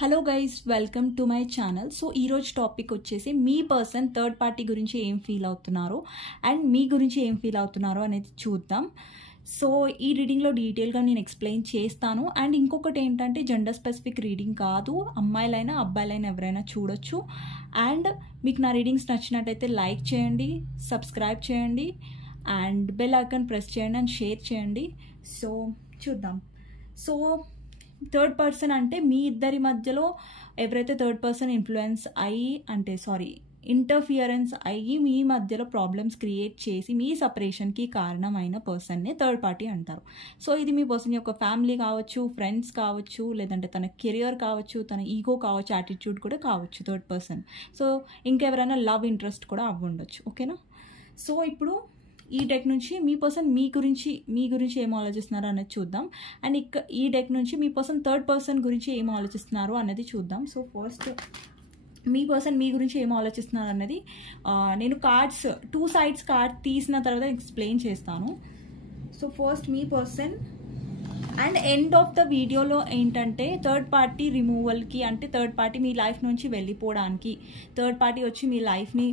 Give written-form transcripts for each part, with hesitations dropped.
Hello guys, welcome to my channel. So ఈరోజు topic వచ్చేసి మీ person third party గురించి ఏం ఫీల్ అవుతున్నారు అండ్ మీ గురించి ఏం ఫీల్ అవుతున్నారు అనేది చూద్దాం. సో ఈ రీడింగ్లో డీటెయిల్గా నేను ఎక్స్ప్లెయిన్ చేస్తాను. అండ్ ఇంకొకటి ఏంటంటే జెండర్ స్పెసిఫిక్ రీడింగ్ కాదు, అమ్మాయిలైనా అబ్బాయిలైనా ఎవరైనా చూడొచ్చు. అండ్ మీకు నా రీడింగ్స్ నచ్చినట్టయితే లైక్ చేయండి, సబ్స్క్రైబ్ చేయండి అండ్ బెల్ ఐకాన్ ప్రెస్ చేయండి అండ్ షేర్ చేయండి. సో చూద్దాం. సో థర్డ్ పర్సన్ అంటే మీ ఇద్దరి మధ్యలో ఎవరైతే థర్డ్ పర్సన్ ఇన్ఫ్లుయెన్స్ అయ్యి ఇంటర్ఫియరెన్స్ అయ్యి మీ మధ్యలో ప్రాబ్లమ్స్ క్రియేట్ చేసి మీ సపరేషన్కి కారణమైన పర్సన్నే థర్డ్ పార్టీ అంటారు. సో ఇది మీ పర్సన్ యొక్క ఫ్యామిలీ కావచ్చు, ఫ్రెండ్స్ కావచ్చు, లేదంటే తన కెరియర్ కావచ్చు, తన ఈగో కావచ్చు, యాటిట్యూడ్ కూడా కావచ్చు థర్డ్ పర్సన్. సో ఇంకెవరైనా లవ్ ఇంట్రెస్ట్ కూడా అవ్వుండొచ్చు. ఓకేనా? సో ఇప్పుడు ఈ డెక్ నుంచి మీ పర్సన్ మీ గురించి ఏం ఆలోచిస్తున్నారు అనేది చూద్దాం. అండ్ ఈ డెక్ నుంచి మీ పర్సన్ థర్డ్ పర్సన్ గురించి ఏం ఆలోచిస్తున్నారు అనేది చూద్దాం. సో ఫస్ట్ మీ పర్సన్ మీ గురించి ఏం ఆలోచిస్తున్నారు అన్నది నేను కార్డ్స్ 2 sides కార్డ్ తీసిన తర్వాత ఎక్స్ప్లెయిన్ చేస్తాను. So first me person and end of the వీడియోలో ఏంటంటే థర్డ్ పార్టీ రిమూవల్కి, అంటే థర్డ్ పార్టీ మీ లైఫ్ నుంచి వెళ్ళిపోవడానికి, థర్డ్ పార్టీ వచ్చి మీ లైఫ్ని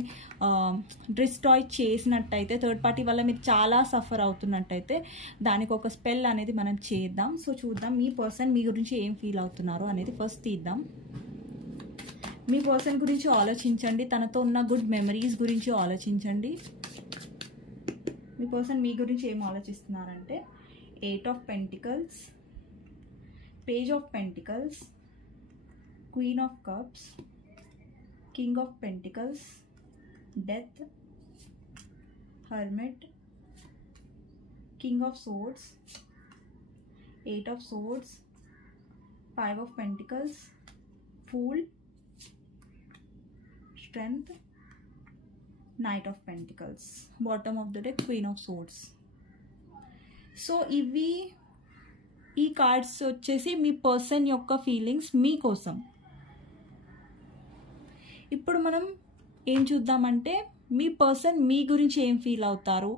డిస్ట్రాయ్ చేసినట్టయితే, థర్డ్ పార్టీ వల్ల మీరు చాలా సఫర్ అవుతున్నట్టయితే దానికి ఒక స్పెల్ అనేది మనం చేద్దాం. సో చూద్దాం మీ పర్సన్ మీ గురించి ఏం ఫీల్ అవుతున్నారు అనేది ఫస్ట్ తీద్దాం. మీ పర్సన్ గురించి ఆలోచించండి, తనతో ఉన్న గుడ్ మెమరీస్ గురించి ఆలోచించండి. మీ పర్సన్ మీ గురించి ఏం ఆలోచిస్తున్నారంటే 8 of Pentacles, Page of Pentacles, Queen of Cups, King of Pentacles, Death, Hermit, King of Swords, 8 of Swords, 5 of Pentacles, Fool, Strength, Knight of Pentacles. Bottom of the deck, Queen of Swords. So ఈ cards వచ్చేసి మీ person యొక్క feelings మీకోసం. ఇప్పుడు మనం ఏం చూద్దామంటే మీ person మీ గురించి ఏం ఫీల్ అవుతారు,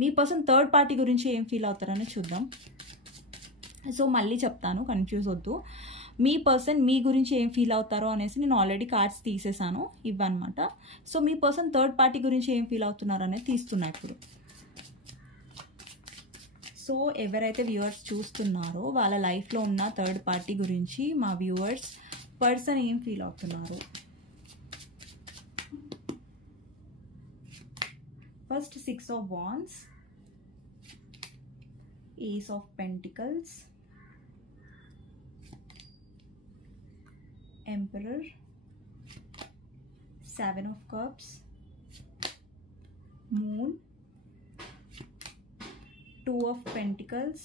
మీ పర్సన్ థర్డ్ పార్టీ గురించి ఏం ఫీల్ అవుతారని చూద్దాం. సో మళ్ళీ చెప్తాను, కన్ఫ్యూజ్ వద్దు. మీ పర్సన్ మీ గురించి ఏం ఫీల్ అవుతారో అనేసి నేను ఆల్రెడీ కార్డ్స్ తీసేసాను, ఇవన్నమాట. సో మీ పర్సన్ థర్డ్ పార్టీ గురించి ఏం ఫీల్ అవుతున్నారు అనేది తీస్తున్నా ఇప్పుడు. సో ఎవరైతే వ్యూవర్స్ చూస్తున్నారో వాళ్ళ లైఫ్లో ఉన్న థర్డ్ పార్టీ గురించి మా వ్యూవర్స్ పర్సన్ ఏం ఫీల్ అవుతున్నారు. First 6 of Wands, Ace of Pentacles, Emperor, 7 of Cups, Moon, 2 of Pentacles,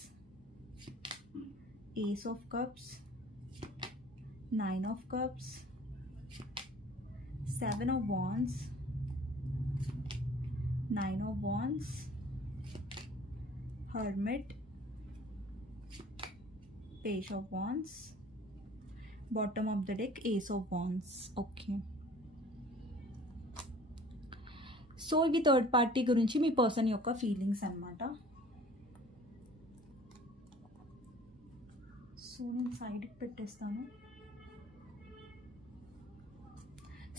Ace of Cups, 9 of Cups, 7 of Wands, 9 of Wands, Hermit, Page of Wands, bottom of the deck, Ace of Wands. Okay. So ఇవి third party గురించి మీ person యొక్క feelings అన్నమాట. So నేను సైడ్కి పెట్టేస్తాను.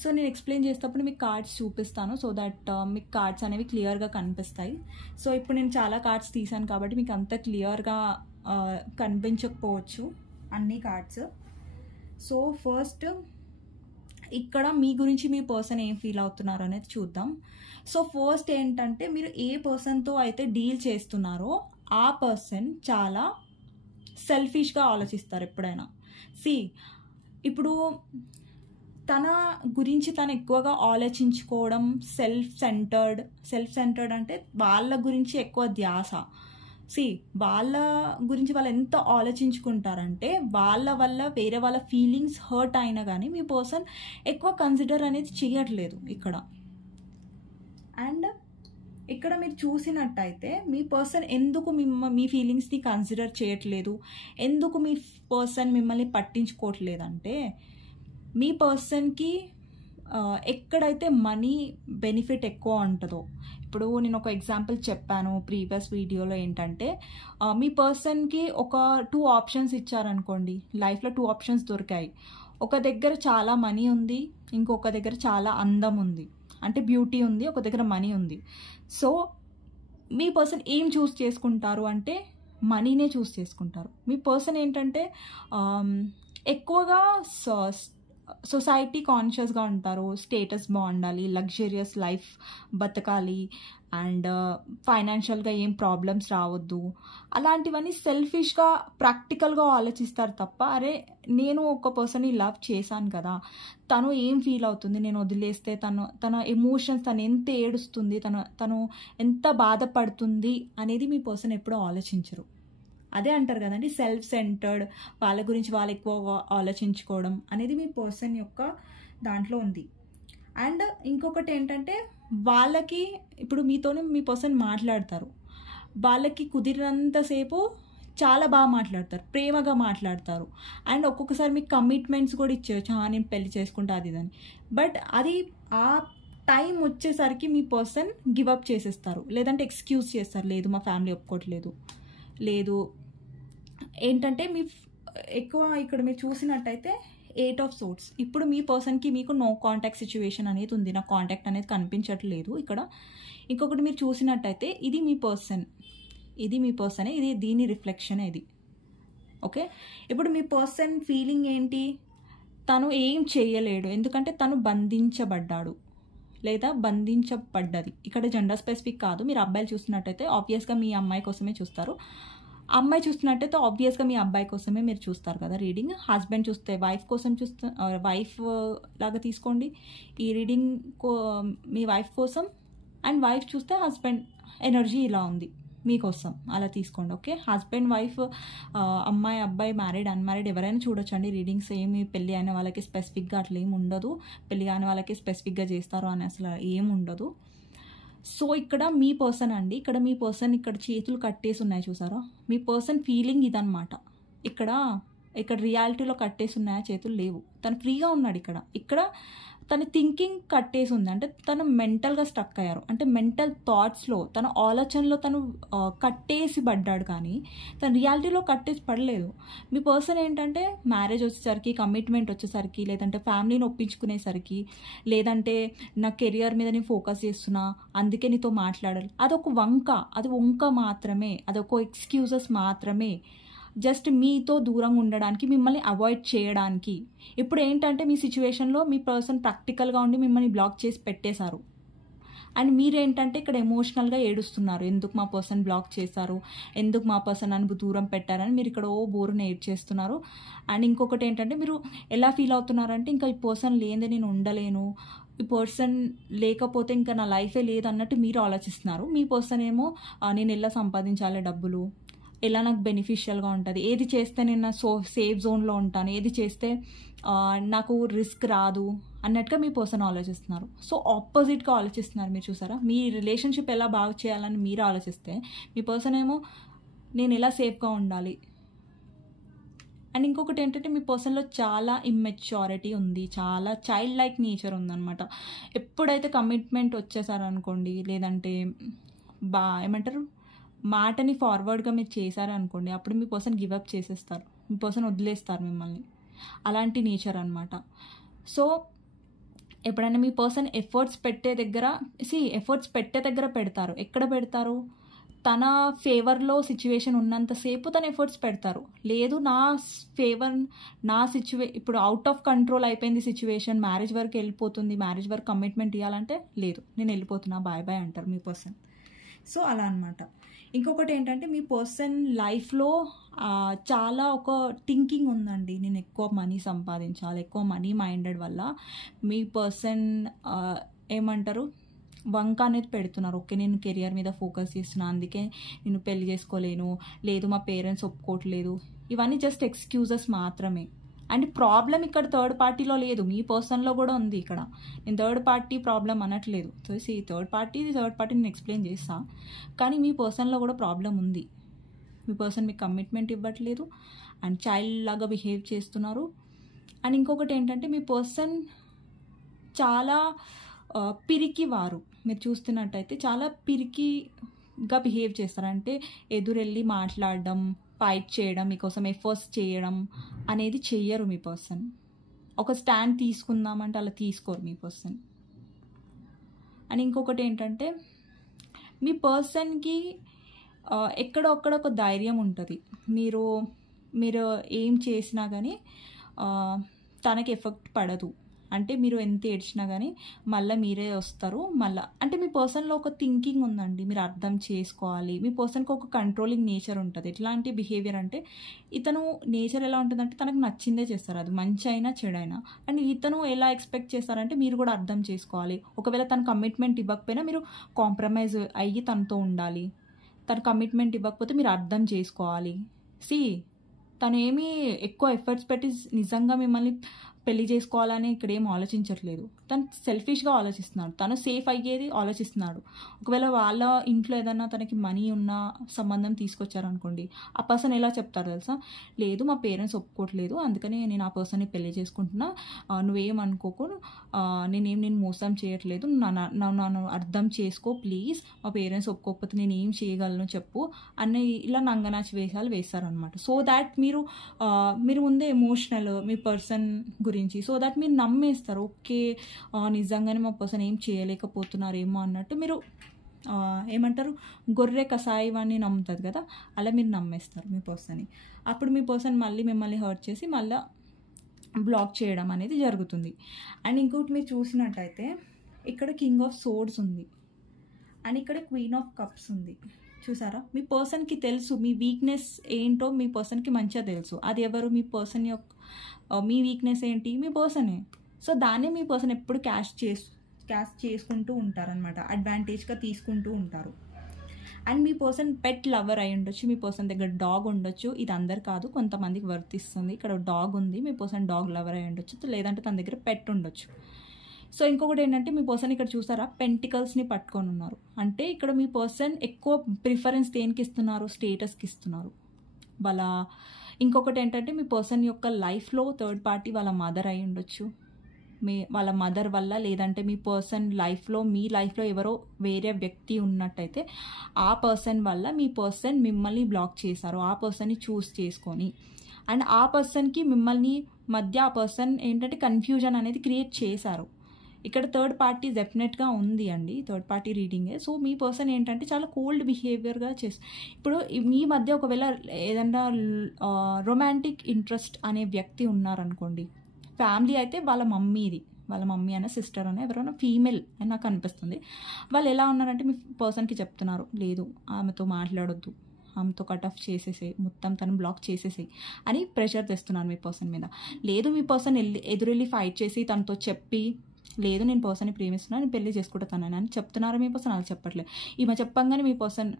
So నేను explain చేసేటప్పుడు మీకు కార్డ్స్ చూపిస్తాను, సో దట్ మీకు కార్డ్స్ అనేవి క్లియర్గా కనిపిస్తాయి. సో ఇప్పుడు నేను చాలా కార్డ్స్ తీసాను కాబట్టి మీకు అంత క్లియర్గా కనిపించకపోవచ్చు అన్ని కార్డ్స్. సో ఫస్ట్ ఇక్కడ మీ గురించి మీ పర్సన్ ఏం ఫీల్ అవుతున్నారు అనేది చూద్దాం. సో ఫస్ట్ ఏంటంటే మీరు ఏ పర్సన్తో అయితే డీల్ చేస్తున్నారో ఆ పర్సన్ చాలా సెల్ఫిష్గా ఆలోచిస్తారు ఎప్పుడైనా. ఇప్పుడు తన గురించి తను ఎక్కువగా ఆలోచించుకోవడం, సెల్ఫ్ సెంటర్డ్ అంటే వాళ్ళ గురించి ఎక్కువ ధ్యాస. వాళ్ళ గురించి వాళ్ళు ఎంత ఆలోచించుకుంటారంటే వాళ్ళ వల్ల వేరే వాళ్ళ ఫీలింగ్స్ హర్ట్ అయినా కానీ మీ పర్సన్ ఎక్కువ కన్సిడర్ అనేది చేయట్లేదు ఇక్కడ. అండ్ ఇక్కడ మీరు చూసినట్టయితే మీ పర్సన్ ఎందుకు మీ ఫీలింగ్స్ని కన్సిడర్ చేయట్లేదు, ఎందుకు మీ పర్సన్ మిమ్మల్ని పట్టించుకోవట్లేదంటే మీ పర్సన్కి ఎక్కడైతే మనీ బెనిఫిట్ ఎక్కువ ఉంటుందో, ఇప్పుడు నేను ఒక ఎగ్జాంపుల్ చెప్పాను ప్రీవియస్ వీడియోలో ఏంటంటే మీ పర్సన్కి ఒక 2 ఆప్షన్స్ ఇచ్చారనుకోండి, లైఫ్లో 2 ఆప్షన్స్ దొరికాయి. ఒక దగ్గర చాలా మనీ ఉంది, ఇంకొక దగ్గర చాలా అందం ఉంది, అంటే బ్యూటీ ఉంది, ఒక దగ్గర మనీ ఉంది. సో మీ పర్సన్ ఏం చూస్ చేసుకుంటారు అంటే మనీనే చూస్ చేసుకుంటారు. మీ పర్సన్ ఏంటంటే ఎక్కువగా సొసైటీ కాన్షియస్గా ఉంటారు, స్టేటస్ బాగుండాలి, లగ్జరియస్ లైఫ్ బతకాలి, అండ్ ఫైనాన్షియల్గా ఏం ప్రాబ్లమ్స్ రావద్దు, అలాంటివన్నీ సెల్ఫిష్గా ప్రాక్టికల్గా ఆలోచిస్తారు తప్ప అరే నేను ఒక పర్సన్ని లవ్ చేశాను కదా, తను ఏం ఫీల్ అవుతుంది నేను వదిలేస్తే, తన ఎమోషన్స్, తను ఎంత ఏడుస్తుంది, తను ఎంత బాధపడుతుంది అనేది మీ పర్సన్ ఎప్పుడూ ఆలోచించరు. అదే అంటారు కదండి సెల్ఫ్ సెంటర్డ్, వాళ్ళ గురించి వాళ్ళు ఎక్కువగా ఆలోచించుకోవడం అనేది మీ పర్సన్ యొక్క దాంట్లో ఉంది. అండ్ ఇంకొకటి ఏంటంటే వాళ్ళకి ఇప్పుడు మీతోనే మీ పర్సన్ మాట్లాడతారు, వాళ్ళకి కుదిరినంతసేపు చాలా బాగా మాట్లాడతారు, ప్రేమగా మాట్లాడతారు, అండ్ ఒక్కొక్కసారి మీకు కమిట్మెంట్స్ కూడా ఇచ్చేయచ్చు, నేను పెళ్లి చేసుకుంటా అది ఇదని. బట్ అది ఆ టైం వచ్చేసరికి మీ పర్సన్ గివప్ చేసేస్తారు, లేదంటే ఎక్స్క్యూజ్ చేస్తారు, లేదు మా ఫ్యామిలీ ఒప్పుకోవట్లేదు, లేదు ఏంటంటే మీ ఎక్కువ ఇక్కడ మీరు చూసినట్టయితే 8 ఆఫ్ సోర్ట్స్. ఇప్పుడు మీ పర్సన్కి మీకు నో కాంటాక్ట్ సిచ్యువేషన్ అనేది ఉంది, నా కాంటాక్ట్ అనేది కనిపించట్లేదు ఇక్కడ. ఇంకొకటి మీరు చూసినట్టయితే ఇది మీ పర్సనే, ఇది దీని రిఫ్లెక్షన్ ఇది. ఓకే, ఇప్పుడు మీ పర్సన్ ఫీలింగ్ ఏంటి, తను ఏం చేయలేడు ఎందుకంటే తను బంధించబడ్డాడు లేదా బంధించబడ్డది. ఇక్కడ జెండర్ స్పెసిఫిక్ కాదు, మీరు అబ్బాయిలు చూసినట్టయితే ఆబ్వియస్గా మీ అమ్మాయి కోసమే చూస్తారు, అమ్మాయి చూస్తున్నట్టయితే ఆబ్వియస్గా మీ అబ్బాయి కోసమే మీరు చూస్తారు కదా రీడింగ్. హస్బెండ్ చూస్తే వైఫ్ కోసం వైఫ్ లాగా తీసుకోండి ఈ రీడింగ్, మీ వైఫ్ కోసం. అండ్ వైఫ్ చూస్తే హస్బెండ్ ఎనర్జీ ఇలా ఉంది మీకోసం, అలా తీసుకోండి. ఓకే, హస్బెండ్ వైఫ్, అమ్మాయి అబ్బాయి, మ్యారీడ్ అన్మ్యారీడ్ ఎవరైనా చూడొచ్చండి రీడింగ్స్. ఏమి పెళ్ళి అయిన వాళ్ళకి స్పెసిఫిక్గా అట్లా ఏమి ఉండదు, పెళ్ళి కాని వాళ్ళకి స్పెసిఫిక్గా చేస్తారు అని అసలు ఏమి ఉండదు. సో ఇక్కడ మీ పర్సన్ అండి, ఇక్కడ మీ పర్సన్ ఇక్కడ చేతులు కట్టేసి ఉన్నాయి చూసారా, మీ పర్సన్ ఫీలింగ్ ఇదనమాట. ఇక్కడ రియాలిటీలో కట్టేసి ఉన్నాయా, చేతులు లేవు, తను ఫ్రీగా ఉన్నాడు. ఇక్కడ తన థింకింగ్ కట్టేసి ఉంది, అంటే తను మెంటల్గా స్టక్ అయ్యారు, అంటే మెంటల్ థాట్స్లో తన ఆలోచనలో తను కట్టేసి పడ్డాడు, కానీ తన రియాలిటీలో కట్టేసి పడలేదు. మీ పర్సన్ ఏంటంటే మ్యారేజ్ వచ్చేసరికి, కమిట్మెంట్ వచ్చేసరికి, లేదంటే ఫ్యామిలీని ఒప్పించుకునేసరికి, లేదంటే నా కెరియర్ మీద నేను ఫోకస్ చేస్తున్నా అందుకే నీతో మాట్లాడాలి, అది వంక మాత్రమే, అదొక ఎక్స్క్యూజెస్ మాత్రమే, జస్ట్ మీతో దూరంగా ఉండడానికి, మిమ్మల్ని అవాయిడ్ చేయడానికి. ఇప్పుడు ఏంటంటే మీ సిచ్యువేషన్లో మీ పర్సన్ ప్రాక్టికల్గా ఉండి మిమ్మల్ని బ్లాక్ చేసి పెట్టేశారు, అండ్ మీరేంటంటే ఇక్కడ ఎమోషనల్గా ఏడుస్తున్నారు, ఎందుకు మా పర్సన్ బ్లాక్ చేశారు, ఎందుకు మా పర్సన్ నన్ను దూరం పెట్టారని మీరు ఇక్కడ బోరుని ఏడ్చేస్తున్నారు. అండ్ ఇంకొకటి ఏంటంటే మీరు ఎలా ఫీల్ అవుతున్నారంటే ఇంకా ఈ పర్సన్ లేదే నేను ఉండలేను, ఈ పర్సన్ లేకపోతే ఇంకా నా లైఫే లేదన్నట్టు మీరు ఆలోచిస్తున్నారు. మీ పర్సన్ ఏమో నేను ఎలా సంపాదించాలి డబ్బులు, ఎలా నాకు బెనిఫిషియల్గా ఉంటుంది, ఏది చేస్తే నేను నా సేఫ్ జోన్లో ఉంటాను, ఏది చేస్తే నాకు రిస్క్ రాదు అన్నట్టుగా మీ పర్సన్ ఆలోచిస్తున్నారు. సో ఆపోజిట్గా ఆలోచిస్తున్నారు మీరు చూసారా. మీ రిలేషన్షిప్ ఎలా బాగా చేయాలని మీరు ఆలోచిస్తే మీ పర్సన్ ఏమో నేను ఎలా సేఫ్గా ఉండాలి. అండ్ ఇంకొకటి ఏంటంటే మీ పర్సన్లో చాలా ఇమ్మెచ్యూరిటీ ఉంది, చాలా చైల్డ్ లైక్ నేచర్ ఉందన్నమాట. ఎప్పుడైతే కమిట్మెంట్ వచ్చేసారనుకోండి, లేదంటే ఏమంటారు మాటని ఫార్వర్డ్గా మీరు చేశారనుకోండి, అప్పుడు మీ పర్సన్ గివప్ చేసేస్తారు, మీ పర్సన్ వదిలేస్తారు మిమ్మల్ని. అలాంటి నేచర్ అనమాట. సో ఎప్పుడైనా మీ పర్సన్ ఎఫర్ట్స్ పెట్టే దగ్గర పెడతారు. ఎక్కడ పెడతారు, తన ఫేవర్లో సిచ్యువేషన్ ఉన్నంతసేపు తన ఎఫర్ట్స్ పెడతారు. లేదు ఇప్పుడు అవుట్ ఆఫ్ కంట్రోల్ అయిపోయింది సిచ్యువేషన్, మ్యారేజ్ వరకు వెళ్ళిపోతుంది, మ్యారేజ్ వరకు కమిట్మెంట్ ఇవ్వాలంటే లేదు నేను వెళ్ళిపోతున్నా బాయ్ బాయ్ అంటారు మీ పర్సన్. సో అలా అనమాట. ఇంకొకటి ఏంటంటే మీ పర్సన్ లైఫ్లో చాలా ఒక థింకింగ్ ఉందండి, నేను ఎక్కువ మనీ సంపాదించాలి, ఎక్కువ మనీ మైండెడ్ వల్ల మీ పర్సన్ ఏమంటారు వంక అనేది పెడుతున్నారు. ఓకే నేను కెరియర్ మీద ఫోకస్ చేస్తున్నా అందుకే నేను పెళ్లి చేసుకోలేను, లేదు మా పేరెంట్స్ ఒప్పుకోవట్లేదు, ఇవన్నీ జస్ట్ ఎక్స్క్యూజెస్ మాత్రమే. అండ్ ప్రాబ్లం ఇక్కడ థర్డ్ పార్టీలో లేదు, మీ పర్సన్లో కూడా ఉంది. ఇక్కడ నేను థర్డ్ పార్టీ ప్రాబ్లం అనట్లేదు. సో థర్డ్ పార్టీ నేను ఎక్స్ప్లెయిన్ చేస్తా, కానీ మీ పర్సన్లో కూడా ప్రాబ్లం ఉంది. మీ పర్సన్ మీకు కమిట్మెంట్ ఇవ్వట్లేదు అండ్ చైల్డ్ లాగా బిహేవ్ చేస్తున్నారు. అండ్ ఇంకొకటి ఏంటంటే మీ పర్సన్ చాలా పిరికివారు. మీరు చూస్తున్నట్టయితే చాలా పిరికిగా బిహేవ్ చేస్తారు. అంటే ఎదురెళ్ళి మాట్లాడడం, ఫైట్ చేయడం, మీకోసం ఎఫర్ట్స్ చేయడం అనేది చెయ్యరు మీ పర్సన్. ఒక స్టాండ్ తీసుకుందామంటే అలా తీసుకోరు మీ పర్సన్. అండ్ ఇంకొకటి ఏంటంటే మీ పర్సన్కి ఎక్కడో అక్కడ ఒక ధైర్యం ఉంటుంది. మీరు ఏం చేసినా కానీ తనకి ఎఫెక్ట్ పడదు. అంటే మీరు ఎంత ఏడ్చినా కానీ మళ్ళీ మీరే వస్తారు. మళ్ళీ అంటే మీ పర్సన్లో ఒక థింకింగ్ ఉందండి, మీరు అర్థం చేసుకోవాలి. మీ పర్సన్కి ఒక కంట్రోలింగ్ నేచర్ ఉంటుంది. ఎట్లాంటి బిహేవియర్ అంటే ఇతను నేచర్ ఎలా ఉంటుందంటే తనకు నచ్చిందే చేస్తారు, అది మంచి అయినా చెడైనా. అండ్ ఇతను ఎలా ఎక్స్పెక్ట్ చేస్తారంటే మీరు కూడా అర్థం చేసుకోవాలి. ఒకవేళ తను కమిట్మెంట్ ఇవ్వకపోయినా మీరు కాంప్రమైజ్ అయ్యి తనతో ఉండాలి. తను కమిట్మెంట్ ఇవ్వకపోతే మీరు అర్థం చేసుకోవాలి. తను ఏమీ ఎక్కువ ఎఫర్ట్స్ పెట్టి నిజంగా మిమ్మల్ని పెళ్లి చేసుకోవాలని ఇక్కడ ఏం ఆలోచించట్లేదు. తను సెల్ఫిష్గా ఆలోచిస్తున్నాడు, తను సేఫ్ అయ్యేది ఆలోచిస్తున్నాడు. ఒకవేళ వాళ్ళ ఇంట్లో ఏదన్నా తనకి మనీ ఉన్న సంబంధం తీసుకొచ్చారనుకోండి, ఆ పర్సన్ ఎలా చెప్తారు తెలుసా, లేదు మా పేరెంట్స్ ఒప్పుకోవట్లేదు, అందుకని నేను ఆ పర్సన్ని పెళ్లి చేసుకుంటున్నా, నువ్వేమనుకోకు, నేను మోసం చేయట్లేదు, నన్ను అర్థం చేసుకో ప్లీజ్, మా పేరెంట్స్ ఒప్పుకోకపోతే నేను ఏం చేయగలను చెప్పు అని ఇలా నంగనాచి వేషాలు వేస్తారనమాట. సో దాట్ మీరు ముందే ఎమోషనల్ మీ పర్సన్ గురించి, సో దట్ మీరు నమ్మేస్తారు. ఓకే నిజంగానే మా పర్సన్ ఏం చేయలేకపోతున్నారేమో అన్నట్టు మీరు ఏమంటారు, గొర్రె కషాయవాన్ని నమ్ముతుంది కదా, అలా మీరు నమ్మేస్తారు మీ పర్సన్ని. అప్పుడు మీ పర్సన్ మళ్ళీ మిమ్మల్ని హర్ట్ చేసి మళ్ళీ బ్లాక్ చేయడం అనేది జరుగుతుంది. అండ్ ఇంకోటి మీరు చూసినట్టయితే ఇక్కడ కింగ్ ఆఫ్ సోర్డ్స్ ఉంది అండ్ ఇక్కడ క్వీన్ ఆఫ్ కప్స్ ఉంది. చూసారా, మీ పర్సన్కి తెలుసు మీ వీక్నెస్ ఏంటో, మీ పర్సన్కి మంచిగా తెలుసు. అది ఎవరు, మీ పర్సన్ యొక్క మీ వీక్నెస్ ఏంటి, మీ పర్సనే. సో దాన్ని మీ పర్సన్ ఎప్పుడు క్యాష్ చేసుకుంటూ ఉంటారనమాట, అడ్వాంటేజ్గా తీసుకుంటూ ఉంటారు. And me person pet lover అయి ఉండొచ్చు, మీ పర్సన్ దగ్గర డాగ్ ఉండొచ్చు. ఇది అందరు కాదు, కొంతమందికి వర్తిస్తుంది. ఇక్కడ డాగ్ ఉంది, మీ పర్సన్ డాగ్ లవర్ అయి ఉండొచ్చు, లేదంటే తన దగ్గర పెట్ ఉండొచ్చు. సో ఇంకొకటి ఏంటంటే మీ పర్సన్ ఇక్కడ చూసారా పెంటికల్స్ని పట్టుకొని ఉన్నారు. అంటే ఇక్కడ మీ పర్సన్ ఎక్కువ ప్రిఫరెన్స్ దేనికి ఇస్తున్నారు, స్టేటస్కి ఇస్తున్నారు. ఇంకొకటి ఏంటంటే మీ పర్సన్ యొక్క లైఫ్లో థర్డ్ పార్టీ వాళ్ళ మదర్ అయి ఉండొచ్చు, వాళ్ళ మదర్ వల్ల, లేదంటే మీ పర్సన్ లైఫ్లో మీ లైఫ్లో ఎవరో వేరే వ్యక్తి ఉన్నట్టయితే ఆ పర్సన్ వల్ల మీ పర్సన్ మిమ్మల్ని బ్లాక్ చేశారు, ఆ పర్సన్ని చూస్ చేసుకొని. అండ్ ఆ పర్సన్కి మిమ్మల్ని మధ్య ఆ పర్సన్ ఏంటంటే కన్ఫ్యూజన్ అనేది క్రియేట్ చేశారు. ఇక్కడ థర్డ్ పార్టీ డెఫినెట్గా ఉంది అండి, థర్డ్ పార్టీ రీడింగే. సో మీ పర్సన్ ఏంటంటే చాలా కోల్డ్ బిహేవియర్గా ఇప్పుడు మీ మధ్య ఒకవేళ ఏదన్నా రొమాంటిక్ ఇంట్రెస్ట్ అనే వ్యక్తి ఉన్నారనుకోండి, ఫ్యామిలీ అయితే వాళ్ళ మమ్మీ అనే సిస్టర్ అనే ఎవరైనా ఫీమేల్ అని నాకు అనిపిస్తుంది. వాళ్ళు ఎలా ఉన్నారంటే మీ పర్సన్కి చెప్తున్నారు, లేదు ఆమెతో మాట్లాడొద్దు, ఆమెతో కట్ ఆఫ్ చేసేసాయి, మొత్తం తను బ్లాక్ చేసేసాయి అని ప్రెషర్ తెస్తున్నారు మీ పర్సన్ మీద. లేదు మీ పర్సన్ ఎదురెళ్ళి ఫైట్ చేసి తనతో చెప్పి, లేదు నేను పర్సన్ని ప్రేమిస్తున్నాను, నేను పెళ్లి చేసుకుంటానని అని చెప్తున్నారు మీ పర్సన్. అలా చెప్పట్లేదు, ఈమె చెప్పంగానే మీ పర్సన్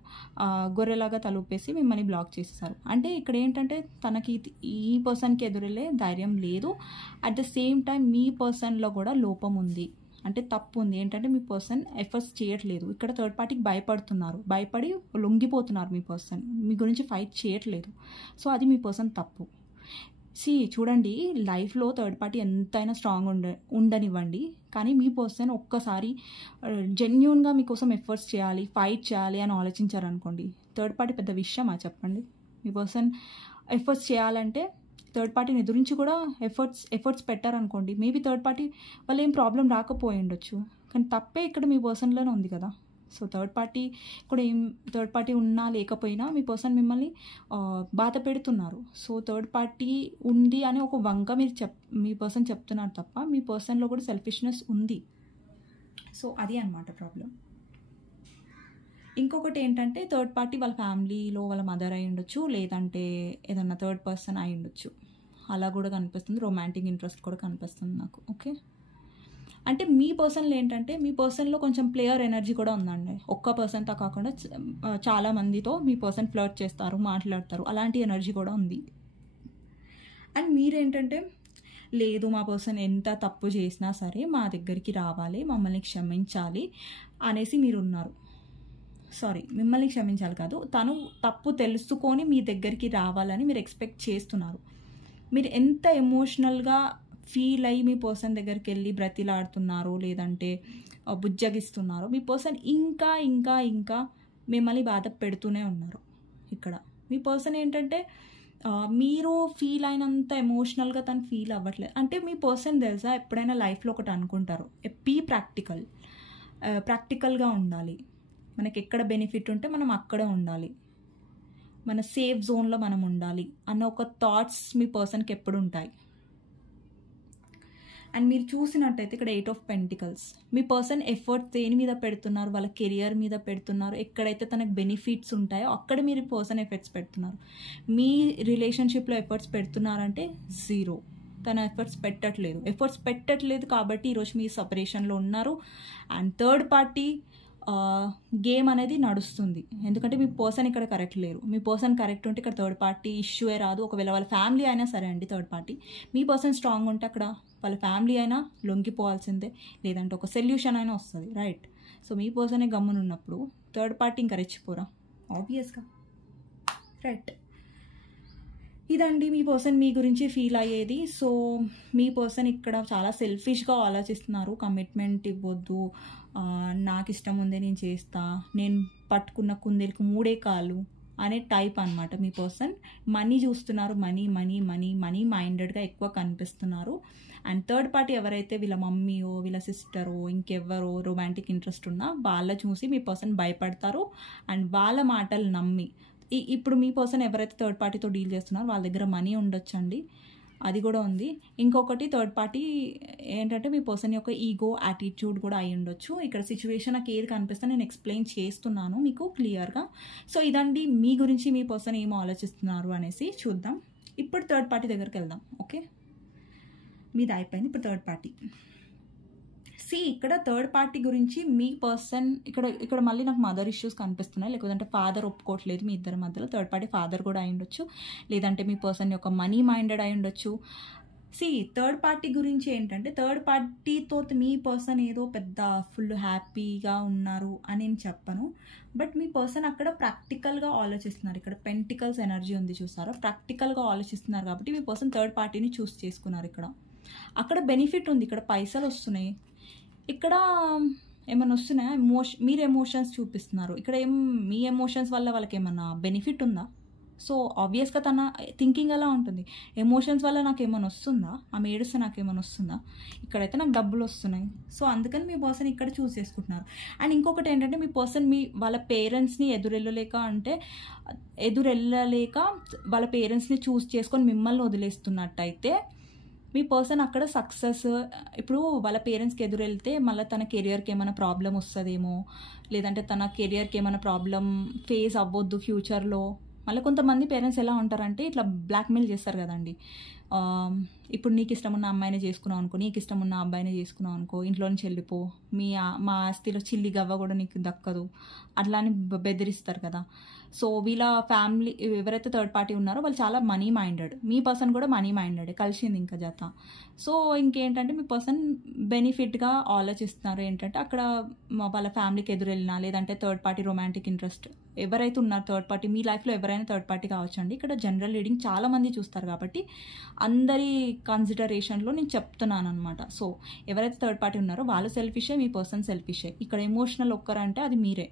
గొర్రెలాగా తలుపేసి మిమ్మల్ని బ్లాక్ చేసేసారు. అంటే ఇక్కడ ఏంటంటే తనకి ఈ పర్సన్కి ఎదురెళ్ళే ధైర్యం లేదు. అట్ ద సేమ్ టైం మీ పర్సన్లో కూడా లోపం ఉంది, అంటే తప్పు ఉంది. ఏంటంటే మీ పర్సన్ ఎఫర్ట్స్ చేయట్లేదు. ఇక్కడ థర్డ్ పార్టీకి భయపడి లొంగిపోతున్నారు. మీ పర్సన్ మీ గురించి ఫైట్ చేయట్లేదు. సో అది మీ పర్సన్ తప్పు. చూడండి, లైఫ్లో థర్డ్ పార్టీ ఎంతైనా స్ట్రాంగ్ ఉండనివ్వండి, కానీ మీ పర్సన్ ఒక్కసారి జెన్యూన్గా మీకోసం ఎఫర్ట్స్ చేయాలి, ఫైట్ చేయాలి అని ఆలోచించారనుకోండి, థర్డ్ పార్టీ పెద్ద విషయమా చెప్పండి. మీ పర్సన్ ఎఫర్ట్స్ చేయాలంటే థర్డ్ పార్టీని ఎదురించి కూడా ఎఫర్ట్స్ పెట్టారనుకోండి, మేబీ థర్డ్ పార్టీ వాళ్ళు ఏం ప్రాబ్లం రాకపోయి ఉండొచ్చు, కానీ తప్పే ఇక్కడ మీ పర్సన్లోనే ఉంది కదా. సో థర్డ్ పార్టీ ఉన్నా లేకపోయినా మీ పర్సన్ మిమ్మల్ని బాధ పెడుతున్నారు. సో థర్డ్ పార్టీ ఉంది అని ఒక వంక మీ పర్సన్ చెప్తున్నారు తప్ప మీ పర్సన్లో కూడా సెల్ఫిష్నెస్ ఉంది. సో అది అన్నమాట ప్రాబ్లం. ఇంకొకటి ఏంటంటే థర్డ్ పార్టీ వాళ్ళ ఫ్యామిలీలో వాళ్ళ మదర్ అయి ఉండొచ్చు, లేదంటే ఏదన్నా థర్డ్ పర్సన్ అయి ఉండొచ్చు. అలా కూడా కనిపిస్తుంది, రొమాంటిక్ ఇంట్రెస్ట్ కూడా కనిపిస్తుంది నాకు. ఓకే, అంటే మీ పర్సన్లో ఏంటంటే మీ పర్సన్లో కొంచెం ప్లేయర్ ఎనర్జీ కూడా ఉందండి. ఒక్క పర్సన్తో కాకుండా చాలా మందితో మీ పర్సన్ ఫ్లర్ట్ చేస్తారు, మాట్లాడతారు, అలాంటి ఎనర్జీ కూడా ఉంది. అండ్ మీరేంటంటే లేదు మా పర్సన్ ఎంత తప్పు చేసినా సరే మా దగ్గరికి రావాలి, మమ్మల్ని క్షమించాలి అనేసి మీరు ఉన్నారు. మిమ్మల్ని క్షమించాలి కాదు, తను తప్పు తెలుసుకొని మీ దగ్గరికి రావాలని మీరు ఎక్స్పెక్ట్ చేస్తున్నారు. మీరు ఎంత ఎమోషనల్గా ఫీల్ అయ్యి మీ పర్సన్ దగ్గరికి వెళ్ళి బ్రతిలాడుతున్నారో లేదంటే బుజ్జగిస్తున్నారో మీ పర్సన్ ఇంకా ఇంకా ఇంకా మిమ్మల్ని బాధ పెడుతూనే ఉన్నారు. ఇక్కడ మీ పర్సన్ ఏంటంటే మీరు ఫీల్ అయినంత ఎమోషనల్గా తను ఫీల్ అవ్వట్లేదు. అంటే మీ పర్సన్ తెలుసా, ఎప్పుడైనా లైఫ్లో ఒకటి అనుకుంటారు, ప్రాక్టికల్గా ఉండాలి, మనకి ఎక్కడ బెనిఫిట్ ఉంటే మనం అక్కడ ఉండాలి, మన సేఫ్ జోన్లో మనం ఉండాలి అన్న ఒక థాట్స్ మీ పర్సన్కి ఎప్పుడు ఉంటాయి. అండ్ మీరు చూసినట్టయితే ఇక్కడ 8 of pentacles, me person efforts దేని మీద పెడుతున్నారు, వాళ్ళ కెరియర్ మీద పెడుతున్నారు. ఎక్కడైతే తనకు బెనిఫిట్స్ ఉంటాయో అక్కడ మీరు పర్సన్ ఎఫర్ట్స్ పెడుతున్నారు. మీ రిలేషన్షిప్లో ఎఫర్ట్స్ పెడుతున్నారంటే 0. తన ఎఫర్ట్స్ పెట్టట్లేదు కాబట్టి ఈరోజు మీ సపరేషన్లో ఉన్నారు. అండ్ థర్డ్ పార్టీ గేమ్ అనేది నడుస్తుంది. ఎందుకంటే మీ పర్సన్ ఇక్కడ కరెక్ట్ లేరు. మీ పర్సన్ కరెక్ట్ ఉంటే ఇక్కడ థర్డ్ పార్టీ ఇష్యూయే రాదు. ఒకవేళ వాళ్ళ ఫ్యామిలీ అయినా సరే అండి, థర్డ్ పార్టీ మీ పర్సన్ స్ట్రాంగ్ ఉంటే అక్కడ వాళ్ళ ఫ్యామిలీ అయినా లొంగిపోవాల్సిందే, లేదంటే ఒక సొల్యూషన్ అయినా వస్తుంది, రైట్? సో మీ పర్సనే గమ్మునున్నప్పుడు థర్డ్ పార్టీ ఇంకా రెచ్చిపోరా, ఆబ్వియస్గా, రైట్? ఇదండి మీ పర్సన్ మీ గురించి ఫీల్ అయ్యేది. సో మీ పర్సన్ ఇక్కడ చాలా సెల్ఫిష్గా ఆలోచిస్తున్నారు. కమిట్మెంట్ ఇవ్వద్దు, నాకు ఇష్టం ఉంది నేను చేస్తా, నేను పట్టుకున్న కుందేలకు 3 కాళ్ళు అనే టైప్ అనమాట మీ పర్సన్. మనీ చూస్తున్నారు, మనీ మైండెడ్గా ఎక్కువ కనిపిస్తున్నారు. అండ్ థర్డ్ పార్టీ ఎవరైతే వీళ్ళ మమ్మీయో వీళ్ళ సిస్టరో ఇంకెవరో రొమాంటిక్ ఇంట్రెస్ట్ ఉన్నా వాళ్ళ చూసి మీ పర్సన్ భయపడతారు. అండ్ వాళ్ళ మాటలు నమ్మి ఇప్పుడు మీ పర్సన్ ఎవరైతే థర్డ్ పార్టీతో డీల్ చేస్తున్నారో వాళ్ళ దగ్గర మనీ ఉండొచ్చండి, అది కూడా ఉంది. ఇంకొకటి థర్డ్ పార్టీ ఏంటంటే మీ పర్సన్ యొక్క ఈగో యాటిట్యూడ్ కూడా అయి ఉండొచ్చు. ఇక్కడ సిచ్యువేషన్ నాకు ఏది కనిపిస్తే నేను ఎక్స్ప్లెయిన్ చేస్తున్నాను మీకు క్లియర్గా. సో ఇదండి మీ గురించి మీ పర్సన్ ఏమో ఆలోచిస్తున్నారు అనేసి చూద్దాం. ఇప్పుడు థర్డ్ పార్టీ దగ్గరికి వెళ్దాం. ఓకే, మీది అయిపోయింది. ఇప్పుడు థర్డ్ పార్టీ. ఇక్కడ థర్డ్ పార్టీ గురించి మీ పర్సన్ ఇక్కడ మళ్ళీ నాకు మదర్ ఇష్యూస్ కనిపిస్తున్నాయి, లేకపోతే ఫాదర్ ఒప్పుకోవట్లేదు మీ ఇద్దరి మధ్యలో. థర్డ్ పార్టీ ఫాదర్ కూడా అయి ఉండొచ్చు, లేదంటే మీ పర్సన్ యొక్క మనీ మైండెడ్ అయి ఉండొచ్చు. థర్డ్ పార్టీ గురించి ఏంటంటే థర్డ్ పార్టీతో మీ పర్సన్ ఏదో పెద్ద ఫుల్ హ్యాపీగా ఉన్నారు అని నేను చెప్పను. బట్ మీ పర్సన్ అక్కడ ప్రాక్టికల్గా ఆలోచిస్తున్నారు. ఇక్కడ పెంటికల్స్ ఎనర్జీ ఉంది చూసారా, ప్రాక్టికల్గా ఆలోచిస్తున్నారు కాబట్టి మీ పర్సన్ థర్డ్ పార్టీని చూస్ చేసుకున్నారు. అక్కడ బెనిఫిట్ ఉంది, ఇక్కడ పైసలు వస్తున్నాయి, ఇక్కడ ఏమైనా వస్తున్నాయా, మీరు ఎమోషన్స్ చూపిస్తున్నారు. ఇక్కడ మీ ఎమోషన్స్ వల్ల వాళ్ళకి ఏమన్నా బెనిఫిట్ ఉందా? సో ఆబ్వియస్గా తన థింకింగ్ ఎలా ఉంటుంది, ఎమోషన్స్ వల్ల నాకు ఏమైనా వస్తుందా, ఆమె ఏడుస్తే నాకు ఏమైనా వస్తుందా, ఇక్కడైతే నాకు డబ్బులు వస్తున్నాయి. సో అందుకని మీ పర్సన్ ఇక్కడ చూస్ చేసుకుంటున్నారు. అండ్ ఇంకొకటి ఏంటంటే మీ పర్సన్ వాళ్ళ పేరెంట్స్ని ఎదురెళ్ళలేక వాళ్ళ పేరెంట్స్ని చూస్ చేసుకొని మిమ్మల్ని వదిలేస్తున్నట్టయితే మీ పర్సన్ అక్కడ సక్సెస్. ఇప్పుడు వాళ్ళ పేరెంట్స్కి ఎదురెళ్తే మళ్ళీ తన కెరియర్కి ఏమైనా ప్రాబ్లం వస్తుందేమో, లేదంటే తన కెరియర్కి ఏమైనా ప్రాబ్లం ఫేస్ అవ్వద్దు ఫ్యూచర్లో. మళ్ళీ కొంతమంది పేరెంట్స్ ఎలా ఉంటారంటే ఇట్లా బ్లాక్మెయిల్ చేస్తారు కదండి. ఇప్పుడు నీకు ఇష్టం ఉన్న అమ్మాయిని చేసుకున్నావు అనుకో, నీకు ఇష్టం ఉన్న అబ్బాయిని చేసుకున్నావు అనుకో, ఇంట్లో నుంచి వెళ్ళిపో, మా ఆస్తిలో చిల్లి గవ్వ కూడా నీకు దక్కదు, అట్లా అని బెదిరిస్తారు కదా. సో వీళ్ళ ఫ్యామిలీ ఎవరైతే థర్డ్ పార్టీ ఉన్నారో వాళ్ళు చాలా మనీ మైండెడ్, మీ పర్సన్ కూడా మనీ మైండెడ్, కలిసింది ఇంకా జత. సో ఇంకేంటంటే మీ పర్సన్ బెనిఫిట్గా ఆలోచిస్తున్నారు. ఏంటంటే అక్కడ వాళ్ళ ఫ్యామిలీకి ఎదురెళ్ళినా, లేదంటే థర్డ్ పార్టీ రొమాంటిక్ ఇంట్రెస్ట్ ఎవరైతే ఉన్నారో థర్డ్ పార్టీ, మీ లైఫ్లో ఎవరైనా థర్డ్ పార్టీ కావచ్చండి. ఇక్కడ జనరల్ రీడింగ్ చాలామంది చూస్తారు కాబట్టి అందరి కన్సిడరేషన్లో నేను చెప్తున్నాను అనమాట. సో ఎవరైతే థర్డ్ పార్టీ ఉన్నారో వాళ్ళు సెల్ఫిషే, మీ పర్సన్ సెల్ఫిషే. ఇక్కడ ఎమోషనల్ ఒక్కరంటే అది మీరే.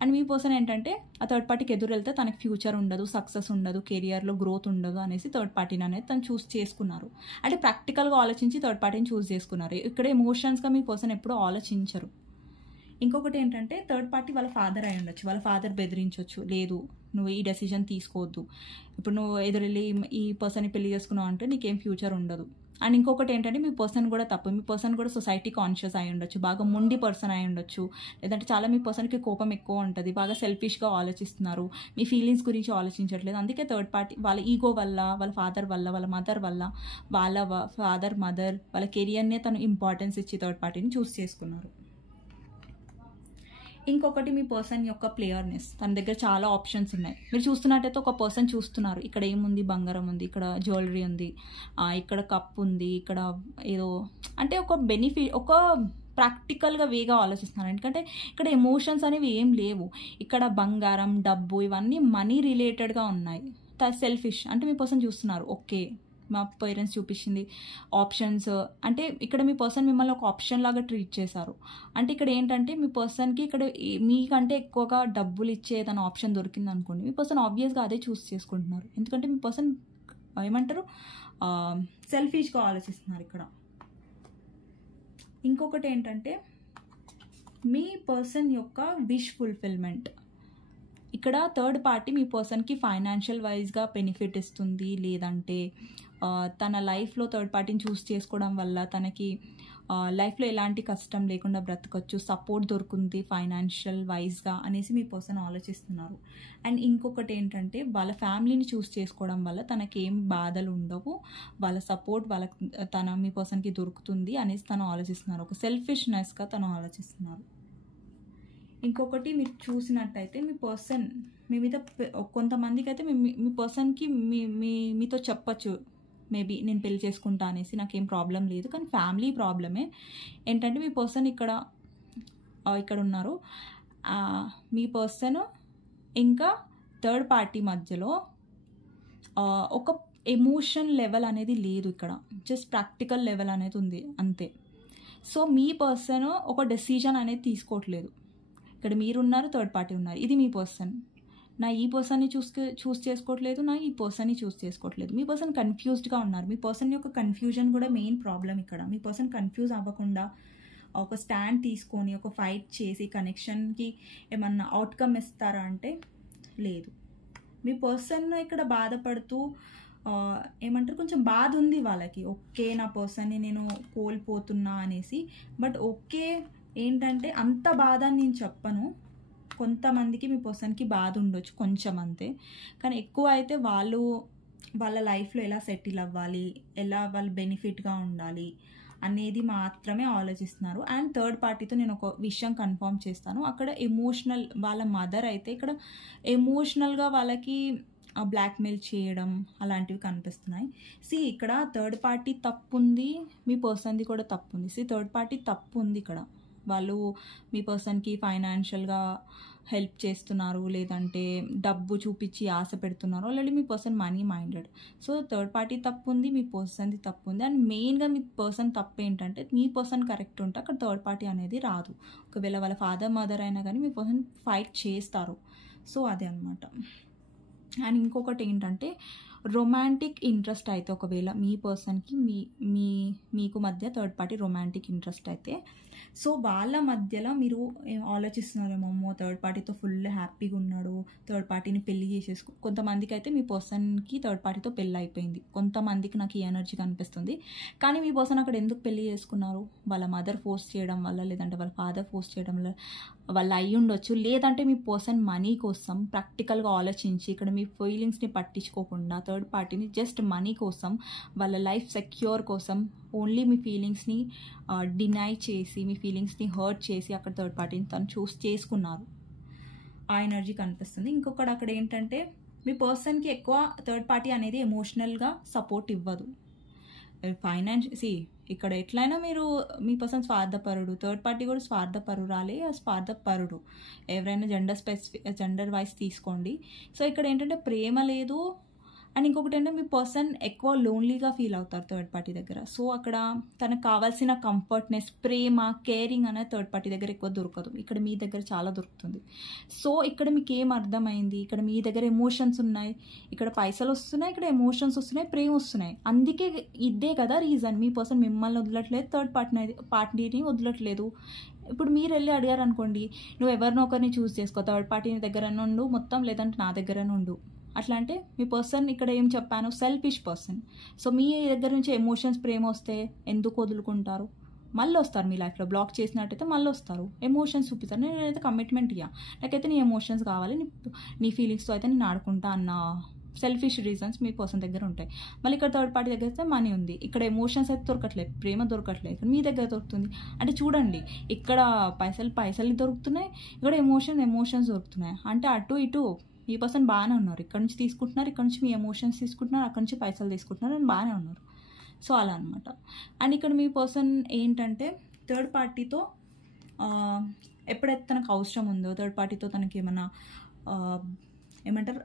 అండ్ మీ పర్సన్ ఏంటంటే ఆ థర్డ్ పార్టీకి ఎదురు వెళ్తే తనకి ఫ్యూచర్ ఉండదు, సక్సెస్ ఉండదు, కెరియర్లో గ్రోత్ ఉండదు అనేసి థర్డ్ పార్టీని అనేది తను చూస్ చేసుకున్నారు. అంటే ప్రాక్టికల్గా ఆలోచించి థర్డ్ పార్టీని చూస్ చేసుకున్నారు. ఇక్కడ ఎమోషన్స్గా మీ పర్సన్ ఎప్పుడూ ఆలోచించరు. ఇంకొకటి ఏంటంటే థర్డ్ పార్టీ వాళ్ళ ఫాదర్ అయి ఉండొచ్చు, వాళ్ళ ఫాదర్ బెదిరించవచ్చు, లేదు నువ్వు ఈ డెసిజన్ తీసుకోవద్దు, ఇప్పుడు నువ్వు ఎదురెళ్ళి ఈ పర్సన్ని పెళ్లి చేసుకున్నావు అంటే నీకేం ఫ్యూచర్ ఉండదు. అండ్ ఇంకొకటి ఏంటంటే మీ పర్సన్ కూడా తప్పు, మీ పర్సన్ కూడా సొసైటీ కాన్షియస్ అయి ఉండొచ్చు, బాగా మొండి పర్సన్ అయి ఉండొచ్చు, లేదంటే చాలా మీ పర్సన్కి కోపం ఎక్కువ ఉంటుంది, బాగా సెల్ఫిష్గా ఆలోచిస్తున్నారు, మీ ఫీలింగ్స్ గురించి ఆలోచించట్లేదు. అందుకే థర్డ్ పార్టీ వాళ్ళ ఈగో వల్ల, వాళ్ళ ఫాదర్ వల్ల, వాళ్ళ మదర్ వల్ల, వాళ్ళ ఫాదర్ మదర్ వాళ్ళ కెరియర్నే తను ఇంపార్టెన్స్ ఇచ్చి థర్డ్ పార్టీని చూస్ చేసుకున్నారు. ఇంకొకటి మీ పర్సన్ యొక్క ప్లేయర్నెస్, తన దగ్గర చాలా ఆప్షన్స్ ఉన్నాయి. మీరు చూస్తున్నట్టయితే ఒక పర్సన్ చూస్తున్నారు, ఇక్కడ ఏముంది, బంగారం ఉంది, ఇక్కడ జ్యువెలరీ ఉంది, ఇక్కడ కప్ ఉంది, ఇక్కడ ఏదో అంటే ఒక బెనిఫిట్, ఒక ప్రాక్టికల్గా వేగా ఆలోచిస్తున్నారు. ఎందుకంటే ఇక్కడ ఎమోషన్స్ అనేవి ఏం లేవు. ఇక్కడ బంగారం, డబ్బు ఇవన్నీ మనీ రిలేటెడ్గా ఉన్నాయి. సెల్ఫిష్ అంటే మీ పర్సన్ చూస్తున్నారు, ఓకే మా పేరెంట్స్ చూపించింది ఆప్షన్స్, అంటే ఇక్కడ మీ పర్సన్ మిమ్మల్ని ఒక ఆప్షన్ లాగా ట్రీట్ చేశారు. అంటే ఇక్కడ ఏంటంటే మీ పర్సన్కి ఇక్కడ మీకంటే ఎక్కువగా డబ్బులు ఇచ్చే ఏదైనా ఆప్షన్ దొరికింది అనుకోండి, మీ పర్సన్ ఆబ్వియస్గా అదే చూస్ చేసుకుంటున్నారు. ఎందుకంటే మీ పర్సన్ ఏమంటారు, సెల్ఫిష్గా ఆలోచిస్తున్నారు ఇక్కడ. ఇంకొకటి ఏంటంటే మీ పర్సన్ యొక్క విష్ ఫుల్ఫిల్మెంట్. ఇక్కడ థర్డ్ పార్టీ మీ పర్సన్కి ఫైనాన్షియల్ వైజ్గా బెనిఫిట్ ఇస్తుంది, లేదంటే తన లైఫ్లో థర్డ్ పార్టీని చూస్ చేసుకోవడం వల్ల తనకి లైఫ్లో ఎలాంటి కష్టం లేకుండా బ్రతకొచ్చు, సపోర్ట్ దొరుకుతుంది ఫైనాన్షియల్ వైజ్గా అనేసి మీ పర్సన్ ఆలోచిస్తున్నారు. అండ్ ఇంకొకటి ఏంటంటే వాళ్ళ ఫ్యామిలీని చూస్ చేసుకోవడం వల్ల తనకేం బాధలు ఉండవు, వాళ్ళ సపోర్ట్ మీ పర్సన్కి దొరుకుతుంది అనేసి తను ఆలోచిస్తున్నారు. ఒక సెల్ఫిష్నెస్గా తను ఆలోచిస్తున్నారు. ఇంకొకటి మీరు చూసినట్టయితే మీ పర్సన్ మీ మీద కొంతమందికి అయితే మీ పర్సన్కి మీతో చెప్పచ్చు, మేబీ నేను పెళ్లి చేసుకుంటా అనేసి, నాకేం ప్రాబ్లం లేదు. కానీ ఫ్యామిలీ ప్రాబ్లమే. ఏంటంటే మీ పర్సన్ ఇక్కడ ఉన్నారు, మీ పర్సన్ ఇంకా థర్డ్ పార్టీ మధ్యలో ఒక ఎమోషన్ లెవెల్ అనేది లేదు, ఇక్కడ జస్ట్ ప్రాక్టికల్ లెవెల్ అనేది ఉంది అంతే. సో మీ పర్సన్ ఒక డెసిజన్ అనేది తీసుకోవట్లేదు. ఇక్కడ మీరున్నారు, థర్డ్ పార్టీ ఉన్నారు, ఇది మీ పర్సన్. నా ఈ పర్సన్ని చూస్ చేసుకోవట్లేదు, నా ఈ పర్సన్ని చూస్ చేసుకోవట్లేదు. మీ పర్సన్ కన్ఫ్యూజ్డ్గా ఉన్నారు. మీ పర్సన్ యొక్క కన్ఫ్యూజన్ కూడా మెయిన్ ప్రాబ్లం ఇక్కడ. మీ పర్సన్ కన్ఫ్యూజ్ అవ్వకుండా ఒక స్టాండ్ తీసుకొని ఒక ఫైట్ చేసి కనెక్షన్కి ఏమన్నా అవుట్కమ్ ఇస్తారా అంటే లేదు. మీ పర్సన్ ఇక్కడ బాధపడుతూ ఏమంటారు, కొంచెం బాధ ఉంది వాళ్ళకి, ఓకే నా పర్సన్ని నేను కోల్పోతున్నా అనేసి. బట్ ఓకే ఏంటంటే అంత బాధ అని నేను చెప్పను, కొంతమందికి మీ పర్సన్కి బాధ ఉండొచ్చు కొంచెం అంతే. కానీ ఎక్కువ అయితే వాళ్ళ లైఫ్లో ఎలా సెటిల్ అవ్వాలి, ఎలా వాళ్ళు బెనిఫిట్గా ఉండాలి అనేది మాత్రమే ఆలోచిస్తున్నారు. అండ్ థర్డ్ పార్టీతో నేను ఒక విషయం కన్ఫర్మ్ చేస్తాను, అక్కడ ఎమోషనల్, వాళ్ళ మదర్ అయితే ఇక్కడ ఎమోషనల్గా వాళ్ళకి బ్లాక్మెయిల్ చేయడం అలాంటివి కనిపిస్తున్నాయి. ఇక్కడ థర్డ్ పార్టీ తప్పు ఉంది, మీ పర్సన్ది కూడా తప్పు ఉంది. థర్డ్ పార్టీ తప్పు ఉంది ఇక్కడ. వాళ్ళు మీ పర్సన్కి ఫైనాన్షియల్గా హెల్ప్ చేస్తున్నారు, లేదంటే డబ్బు చూపించి ఆశ పెడుతున్నారు. ఆల్రెడీ మీ person money minded. So third party తప్పు ఉంది, మీ పర్సన్ది తప్పు ఉంది. అండ్ మెయిన్గా మీ పర్సన్ తప్పు ఏంటంటే మీ పర్సన్ కరెక్ట్ ఉంటే అక్కడ థర్డ్ పార్టీ అనేది రాదు. ఒకవేళ వాళ్ళ ఫాదర్ మదర్ అయినా కానీ మీ పర్సన్ ఫైట్ చేస్తారు. సో అదే అనమాట. అండ్ ఇంకొకటి ఏంటంటే రొమాంటిక్ ఇంట్రెస్ట్ అయితే, ఒకవేళ మీ పర్సన్కి మీకు మధ్య థర్డ్ పార్టీ రొమాంటిక్ ఇంట్రెస్ట్ అయితే, సో వాళ్ళ మధ్యలో మీరు ఆలోచిస్తున్నారేమో థర్డ్ పార్టీతో ఫుల్ హ్యాపీగా ఉన్నాడు, థర్డ్ పార్టీని పెళ్లి కొంతమందికి అయితే మీ పర్సన్కి థర్డ్ పార్టీతో పెళ్ళి అయిపోయింది, కొంతమందికి నాకు ఈ ఎనర్జీ కనిపిస్తుంది. కానీ మీ పర్సన్ అక్కడ ఎందుకు పెళ్లి చేసుకున్నారు, వాళ్ళ మదర్ ఫోర్స్ చేయడం వల్ల, లేదంటే వాళ్ళ ఫాదర్ ఫోర్స్ చేయడం వల్ల వాళ్ళు అయ్యి ఉండొచ్చు, లేదంటే మీ పర్సన్ మనీ కోసం ప్రాక్టికల్గా ఆలోచించి ఇక్కడ మీ ఫీలింగ్స్ని పట్టించుకోకుండా థర్డ్ పార్టీని జస్ట్ మనీ కోసం, వాళ్ళ లైఫ్ సెక్యూర్ కోసం ఓన్లీ మీ ఫీలింగ్స్ని డినై చేసి, మీ ఫీలింగ్స్ని హర్ట్ చేసి అక్కడ థర్డ్ పార్టీని తను చూస్ చేసుకున్నారు. ఆ ఎనర్జీ కనిపిస్తుంది. ఇంకొకటి అక్కడ ఏంటంటే మీ పర్సన్కి ఎక్కువ థర్డ్ పార్టీ అనేది ఎమోషనల్గా సపోర్ట్ ఇవ్వదు. ఇక్కడ ఎట్లయినా మీరు మీ పర్సన్ స్వార్థపరుడు, థర్డ్ పార్టీ కూడా స్వార్థపరురాలే, స్వార్థపరుడు, ఎవరైనా జెండర్ వైజ్ తీసుకోండి. సో ఇక్కడ ఏంటంటే ప్రేమ లేదు. అండ్ ఇంకొకటి ఏంటంటే మీ పర్సన్ ఎక్కువ లోన్లీగా ఫీల్ అవుతారు థర్డ్ పార్టీ దగ్గర. సో అక్కడ తనకు కావాల్సిన కంఫర్ట్నెస్, ప్రేమ, కేరింగ్ అనేది థర్డ్ పార్టీ దగ్గర ఎక్కువ దొరకదు, ఇక్కడ మీ దగ్గర చాలా దొరుకుతుంది. సో ఇక్కడ మీకు ఏం అర్థమైంది, ఇక్కడ మీ దగ్గర ఎమోషన్స్ ఉన్నాయి, ఇక్కడ పైసలు వస్తున్నాయి, ఇక్కడ ఎమోషన్స్ వస్తున్నాయి, ప్రేమ వస్తున్నాయి. అందుకే ఇదే కదా రీజన్, మీ పర్సన్ మిమ్మల్ని వదలట్లేదు, థర్డ్ పార్టీని వదలట్లేదు. ఇప్పుడు మీరు వెళ్ళి అడిగారు అనుకోండి, నువ్వు ఎవరినో ఒకరిని చూస్ చేసుకో, థర్డ్ పార్టీ దగ్గర ఉండు మొత్తం, లేదంటే నా దగ్గర ఉండు. అట్లా అంటే మీ పర్సన్ ఇక్కడ ఏం చెప్పాను, సెల్ఫిష్ పర్సన్. సో మీ దగ్గర నుంచి ఎమోషన్స్, ప్రేమ వస్తే ఎందుకు వదులుకుంటారు, మళ్ళీ వస్తారు మీ లైఫ్లో. బ్లాక్ చేసినట్టయితే మళ్ళీ వస్తారు, ఎమోషన్స్ చూపిస్తారు. నేనైతే కమిట్మెంట్ ఇయ్యా, నాకైతే నీ ఎమోషన్స్ కావాలి, నీ ఫీలింగ్స్తో అయితే నేను ఆడుకుంటా అన్న సెల్ఫిష్ రీజన్స్ మీ పర్సన్ దగ్గర ఉంటాయి. మళ్ళీ ఇక్కడ థర్డ్ పార్టీ దగ్గర అయితే మనీ ఉంది, ఇక్కడ ఎమోషన్స్ అయితే దొరకట్లేదు, ప్రేమ దొరకట్లేదు, ఇక్కడ మీ దగ్గర దొరుకుతుంది. అంటే చూడండి, ఇక్కడ పైసలు దొరుకుతున్నాయి, ఇక్కడ ఎమోషన్స్ దొరుకుతున్నాయి. అంటే అటు ఇటు మీ పర్సన్ బాగానే ఉన్నారు, ఇక్కడ నుంచి తీసుకుంటున్నారు, ఇక్కడ నుంచి మీ ఎమోషన్స్ తీసుకుంటున్నారు, అక్కడ నుంచి పైసలు తీసుకుంటున్నారు, అని బాగానే ఉన్నారు. సో అలా అనమాట. అండ్ ఇక్కడ మీ పర్సన్ ఏంటంటే థర్డ్ పార్టీతో ఎప్పుడైతే తనకు అవసరం ఉందో, థర్డ్ పార్టీతో తనకి ఏమైనా ఏమంటారు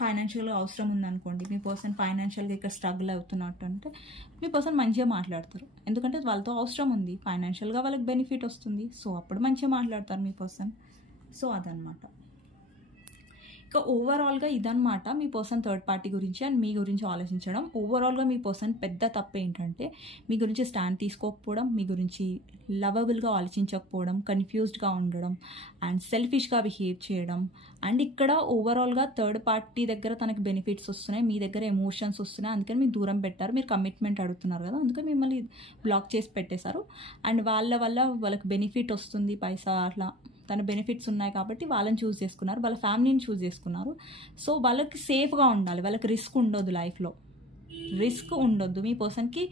ఫైనాన్షియల్గా అవసరం ఉందనుకోండి, మీ పర్సన్ ఫైనాన్షియల్గా ఇక్కడ స్ట్రగుల్ అవుతున్నట్టు అంటే మీ పర్సన్ మంచిగా మాట్లాడతారు. ఎందుకంటే వాళ్ళతో అవసరం ఉంది, ఫైనాన్షియల్గా వాళ్ళకి బెనిఫిట్ వస్తుంది. సో అప్పుడు మంచిగా మాట్లాడతారు మీ పర్సన్. సో అదనమాట. ఇక ఓవరాల్గా ఇదనమాట మీ పర్సన్ థర్డ్ పార్టీ గురించి అండ్ మీ గురించి ఆలోచించడం. ఓవరాల్గా మీ పర్సన్ పెద్ద తప్పు ఏంటంటే మీ గురించి స్టాండ్ తీసుకోకపోవడం, మీ గురించి లవబుల్గా ఆలోచించకపోవడం, కన్ఫ్యూజ్డ్గా ఉండడం అండ్ సెల్ఫిష్గా బిహేవ్ చేయడం. అండ్ ఇక్కడ ఓవరాల్గా థర్డ్ పార్టీ దగ్గర తనకి బెనిఫిట్స్ వస్తున్నాయి, మీ దగ్గర ఎమోషన్స్ వస్తున్నాయి, అందుకని మీరు దూరం పెట్టారు. మీరు కమిట్మెంట్ అడుగుతున్నారు కదా, అందుకని మిమ్మల్ని బ్లాక్ చేసి పెట్టేశారు. అండ్ వాళ్ళ వల్ల వాళ్ళకి బెనిఫిట్ వస్తుంది, పైసా అట్లా తన బెనిఫిట్స్ ఉన్నాయి కాబట్టి వాళ్ళని చూస్ చేసుకున్నారు, వాళ్ళ ఫ్యామిలీని చూస్ చేసుకున్నారు. సో వాళ్ళకి సేఫ్గా ఉండాలి, వాళ్ళకి రిస్క్ ఉండొద్దు, లైఫ్లో రిస్క్ ఉండొద్దు, మీ పర్సన్కి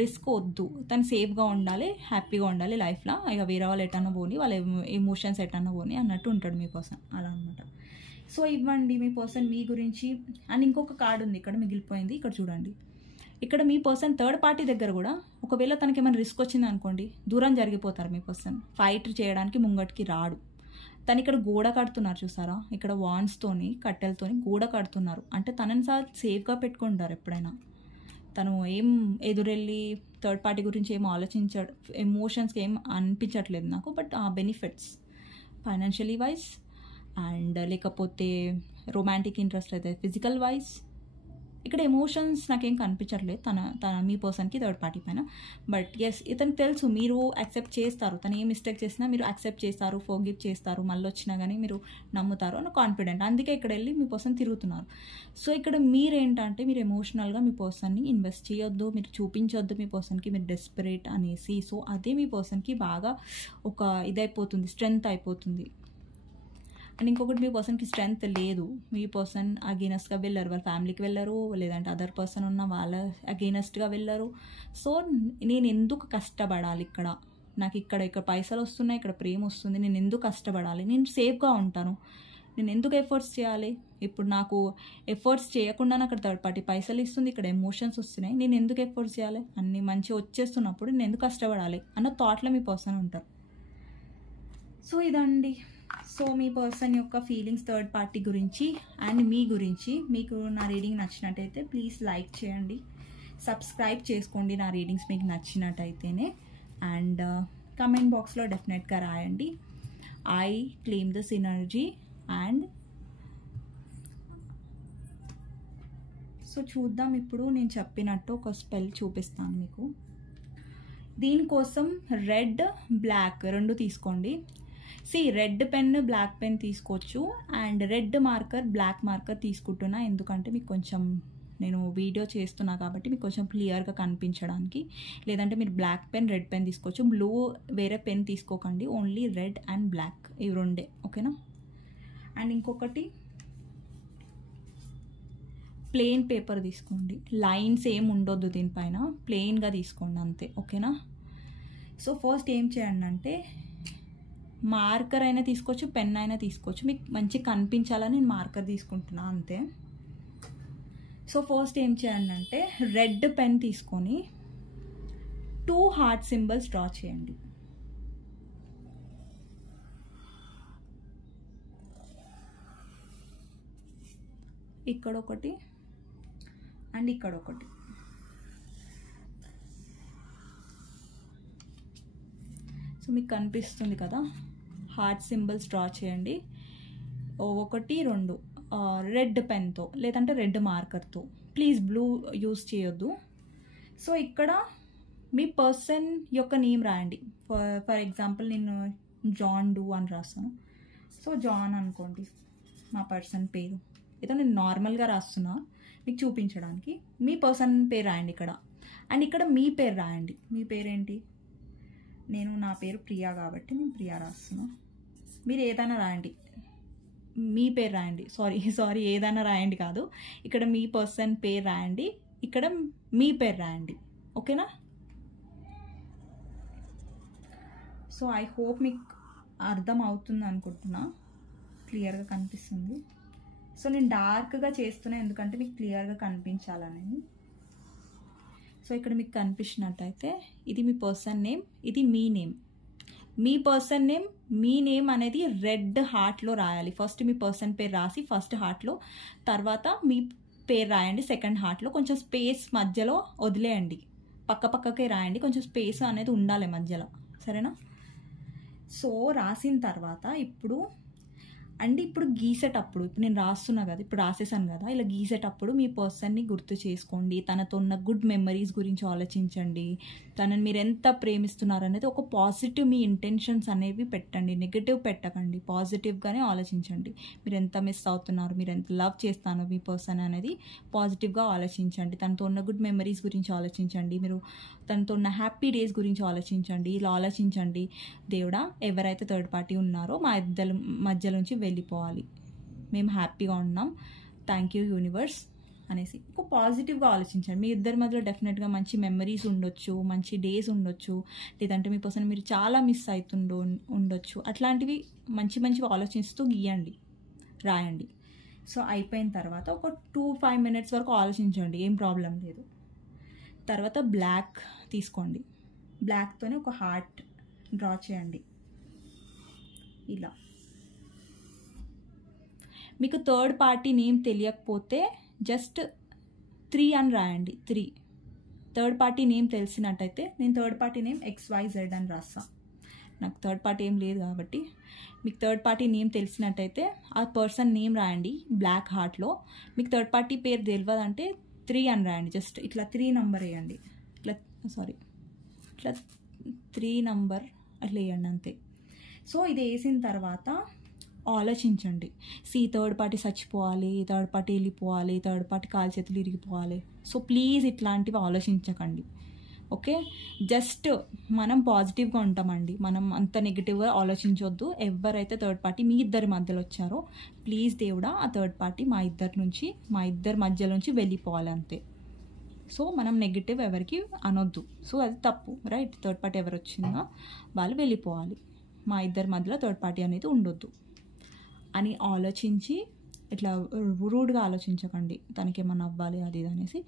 రిస్క్ వద్దు, తను సేఫ్గా ఉండాలి, హ్యాపీగా ఉండాలి లైఫ్లో. ఇక వేరే వాళ్ళు ఎటన్నా పోని, వాళ్ళ ఎమోషన్స్ ఎటన్నా పోని అన్నట్టు ఉంటాడు మీ పర్సన్, అలా అనమాట. సో ఇవ్వండి మీ పర్సన్ మీ గురించి. అండ్ ఇంకొక కార్డు ఉంది ఇక్కడ మిగిలిపోయింది, ఇక్కడ చూడండి. ఇక్కడ మీ పర్సన్ థర్డ్ పార్టీ దగ్గర కూడా ఒకవేళ తనకి ఏమైనా రిస్క్ వచ్చింది అనుకోండి, దూరం జరిగిపోతారు మీ పర్సన్. ఫైట్ చేయడానికి ముంగటికి రాడు. తను ఇక్కడ గోడ కడుతున్నారు చూసారా, ఇక్కడ వాన్స్తోని కట్టెలతోని గోడ కడుతున్నారు అంటే తనని సార్ సేఫ్గా పెట్టుకుంటారు. ఎప్పుడైనా తను ఏం ఎదురెళ్ళి థర్డ్ పార్టీ గురించి ఏం ఆలోచించాడు, ఎమోషన్స్కి ఏం అనిపించట్లేదు నాకు. బట్ ఆ బెనిఫిట్స్ ఫైనాన్షియలీ వైజ్ అండ్ లేకపోతే రొమాంటిక్ ఇంట్రెస్ట్ అయితే ఫిజికల్ వైజ్, ఇక్కడ ఎమోషన్స్ నాకేం కనిపించట్లేదు తన మీ పర్సన్కి థర్డ్ పార్టీ పైన. బట్ ఎస్, ఇతనికి తెలుసు మీరు యాక్సెప్ట్ చేస్తారు, తను ఏ మిస్టేక్ చేసినా మీరు యాక్సెప్ట్ చేస్తారు, ఫర్గివ్ చేస్తారు, మళ్ళీ వచ్చినా కానీ మీరు నమ్ముతారు అని కాన్ఫిడెంట్. అందుకే ఇక్కడ వెళ్ళి మీ పర్సన్ తిరుగుతున్నారు. సో ఇక్కడ మీరేంటంటే మీరు ఎమోషనల్గా మీ పర్సన్ని ఇన్వెస్ట్ చేయొద్దు, మీరు చూపించొద్దు మీ పర్సన్కి మీరు డెస్పరేట్ అనేసి. సో అదే మీ పర్సన్కి బాగా ఒక ఇదైపోతుంది, స్ట్రెంగ్త్ అయిపోతుంది. అండ్ ఇంకొకటి మీ పర్సన్కి స్ట్రెంగ్త్ లేదు, మీ పర్సన్ అగెయినెస్ట్గా వెళ్ళరు, వాళ్ళ ఫ్యామిలీకి వెళ్ళరు, లేదంటే అదర్ పర్సన్ ఉన్న వాళ్ళ అగెయినెస్ట్గా వెళ్ళరు. సో నేను ఎందుకు కష్టపడాలి, ఇక్కడ నాకు ఇక్కడ పైసలు వస్తున్నాయి, ఇక్కడ ప్రేమ వస్తుంది, నేను ఎందుకు కష్టపడాలి, నేను సేఫ్గా ఉంటాను, నేను ఎందుకు ఎఫర్ట్స్ చేయాలి, ఇప్పుడు నాకు ఎఫర్ట్స్ చేయకుండా అక్కడ థర్డ్ పార్టీ పైసలు ఇస్తుంది, ఇక్కడ ఎమోషన్స్ వస్తున్నాయి, నేను ఎందుకు ఎఫర్ట్స్ చేయాలి, అన్నీ మంచిగా వచ్చేస్తున్నప్పుడు నేను ఎందుకు కష్టపడాలి అన్న థాట్లో మీ పర్సన్ ఉంటారు. సో ఇదండి. సో మీ పర్సన్ యొక్క ఫీలింగ్స్ థర్డ్ పార్టీ గురించి అండ్ మీ గురించి. మీకు నా రీడింగ్ నచ్చినట్టయితే ప్లీజ్ లైక్ చేయండి, సబ్స్క్రైబ్ చేసుకోండి నా రీడింగ్స్ మీకు నచ్చినట్టయితేనే. అండ్ కమెంట్ బాక్స్లో డెఫినెట్గా రాయండి I claim this energy. And so చూద్దాం, ఇప్పుడు నేను చెప్పినట్టు ఒక స్పెల్ చూపిస్తాను మీకు. దీనికోసం రెడ్ బ్లాక్ రెండు తీసుకోండి. రెడ్ పెన్ బ్లాక్ పెన్ తీసుకోవచ్చు. And red marker black marker తీసుకుంటున్నా, ఎందుకంటే మీకు కొంచెం నేను వీడియో చేస్తున్నా కాబట్టి మీకు కొంచెం క్లియర్గా కనిపించడానికి. లేదంటే మీరు బ్లాక్ పెన్ రెడ్ పెన్ తీసుకోవచ్చు, బ్లూ వేరే పెన్ తీసుకోకండి, ఓన్లీ రెడ్ అండ్ బ్లాక్ ఇవి రెండే, ఓకేనా. అండ్ ఇంకొకటి ప్లెయిన్ పేపర్ తీసుకోండి, లైన్స్ ఏం ఉండొద్దు దీనిపైన, ప్లెయిన్గా తీసుకోండి అంతే, ఓకేనా. సో ఫస్ట్ ఏం చేయండి అంటే మార్కర్ అయినా తీసుకోవచ్చు, పెన్ అయినా తీసుకోవచ్చు, మీకు మంచిగా కనిపించాలని నేను మార్కర్ తీసుకుంటున్నా అంతే. సో ఫస్ట్ ఏం చేయండి అంటే రెడ్ పెన్ తీసుకొని 2 హార్ట్ సింబల్స్ డ్రా చేయండి. ఇక్కడ ఒకటి అండ్ ఇక్కడ ఒకటి. సో మీకు కనిపిస్తుంది కదా, హార్ట్ సింబల్స్ డ్రా చేయండి, 1 2 రెడ్ పెన్తో లేదంటే రెడ్ మార్కర్తో, ప్లీజ్ బ్లూ యూస్ చేయొద్దు. సో ఇక్కడ మీ పర్సన్ యొక్క నేమ్ రాయండి. ఫర్ ఎగ్జాంపుల్ నేను జాన్ డూ అని రాస్తాను. సో జాన్ అనుకోండి మా పర్సన్ పేరు, ఏదో నేను నార్మల్గా రాస్తున్నా మీకు చూపించడానికి. మీ పర్సన్ పేరు రాయండి ఇక్కడ. అండ్ ఇక్కడ మీ పేరు రాయండి. మీ పేరేంటి, నా పేరు ప్రియా కాబట్టి నేను ప్రియా రాస్తున్నా. మీరు ఏదైనా రాయండి, మీ పేరు రాయండి, సారీ ఏదైనా రాయండి కాదు, ఇక్కడ మీ పర్సన్ పేరు రాయండి, ఇక్కడ మీ పేరు రాయండి, ఓకేనా. సో ఐ హోప్ మీకు అర్థం అవుతుంది అనుకుంటున్నా, క్లియర్గా కనిపిస్తుంది. సో నేను డార్క్గా చేస్తున్నా ఎందుకంటే మీకు క్లియర్గా కనిపించాలని. సో ఇక్కడ మీకు కనిపించినట్టయితే ఇది మీ పర్సన్ నేమ్, ఇది మీ నేమ్. మీ పర్సన్ నేమ్, మీ నేమ్ అనేది రెడ్ హార్ట్లో రాయాలి. ఫస్ట్ మీ పర్సన్ పేరు రాసి ఫస్ట్ హార్ట్లో, తర్వాత మీ పేరు రాయండి సెకండ్ హార్ట్లో. కొంచెం స్పేస్ మధ్యలో వదిలేయండి, పక్కకే రాయండి, కొంచెం స్పేస్ అనేది ఉండాలి మధ్యలో, సరేనా? సో రాసిన తర్వాత ఇప్పుడు గీసేటప్పుడు, ఇప్పుడు నేను రాస్తున్నా కదా, ఇప్పుడు రాసేసాను కదా, ఇలా గీసేటప్పుడు మీ పర్సన్ని గుర్తు చేసుకోండి, తనతో ఉన్న గుడ్ మెమరీస్ గురించి ఆలోచించండి, తనని మీరు ఎంత ప్రేమిస్తున్నారు అనేది ఒక పాజిటివ్ మీ ఇంటెన్షన్స్ అనేవి పెట్టండి, నెగటివ్ పెట్టకండి, పాజిటివ్గానే ఆలోచించండి. మీరు ఎంత మిస్ అవుతున్నారు, మీరు ఎంత లవ్ చేస్తారో మీ పర్సన్ అనేది పాజిటివ్గా ఆలోచించండి. తనతో ఉన్న గుడ్ మెమరీస్ గురించి ఆలోచించండి, మీరు తనతో ఉన్న హ్యాపీ డేస్ గురించి ఆలోచించండి. ఇలా ఆలోచించండి, దేవుడా ఎవరైతే థర్డ్ పార్టీ ఉన్నారో మా ఇద్దరి మధ్య నుంచి వెళ్ళిపోవాలి, మేము హ్యాపీగా ఉన్నాం, థ్యాంక్ యూ యూనివర్స్ అనేసి ఒక పాజిటివ్గా ఆలోచించండి. మీ ఇద్దరి మధ్యలో డెఫినెట్గా మంచి మెమరీస్ ఉండొచ్చు, మంచి డేస్ ఉండొచ్చు, లేదంటే మీ పర్సన్ మీరు చాలా మిస్ ఉండొచ్చు. అట్లాంటివి మంచివి ఆలోచిస్తూ గీయండి, రాయండి. సో అయిపోయిన తర్వాత ఒక 2-5 minutes వరకు ఆలోచించండి, ఏం ప్రాబ్లం లేదు. తర్వాత బ్లాక్ తీసుకోండి, బ్లాక్తోనే ఒక హార్ట్ డ్రా చేయండి ఇలా. మీకు థర్డ్ పార్టీ నేమ్ తెలియకపోతే జస్ట్ 3 అని రాయండి, 3. థర్డ్ పార్టీ నేమ్ తెలిసినట్టయితే నేను థర్డ్ పార్టీ నేమ్ XYZ అని రాస్తా, నాకు థర్డ్ పార్టీ ఏం లేదు కాబట్టి. మీకు థర్డ్ పార్టీ నేమ్ తెలిసినట్టయితే ఆ పర్సన్ నేమ్ రాయండి బ్లాక్ హార్ట్లో. మీకు థర్డ్ పార్టీ పేరు తెలియదంటే 3 అని రాయండి, జస్ట్ ఇట్లా 3 నెంబర్ వేయండి, ఇట్లా 3 నెంబర్ అట్లా వేయండి అంతే. సో ఇది వేసిన తర్వాత ఆలోచించండి, థర్డ్ పార్టీ చచ్చిపోవాలి, థర్డ్ పార్టీ వెళ్ళిపోవాలి, థర్డ్ పార్టీ కాలు చేతులు ఇరిగిపోవాలి. సో ప్లీజ్ ఇట్లాంటివి ఆలోచించకండి, ఓకే? జస్ట్ మనం పాజిటివ్గా ఉంటామండి, మనం అంత నెగిటివ్గా ఆలోచించొద్దు. ఎవరైతే థర్డ్ పార్టీ మీ ఇద్దరి మధ్యలో వచ్చారో ప్లీజ్ దేవుడా ఆ థర్డ్ పార్టీ మా ఇద్దరి మధ్యలోంచి వెళ్ళిపోవాలి అంతే. సో మనం నెగిటివ్ ఎవరికి అనొద్దు, సో అది తప్పు, రైట్? థర్డ్ పార్టీ ఎవరు వచ్చిందో వాళ్ళు వెళ్ళిపోవాలి, మా ఇద్దరి మధ్యలో థర్డ్ పార్టీ అనేది ఉండొద్దు అని ఆలోచించి, ఇట్లా రూడ్గా ఆలోచించకండి తనకి ఏమన్నా అవ్వాలి అది ఇది అనేసి.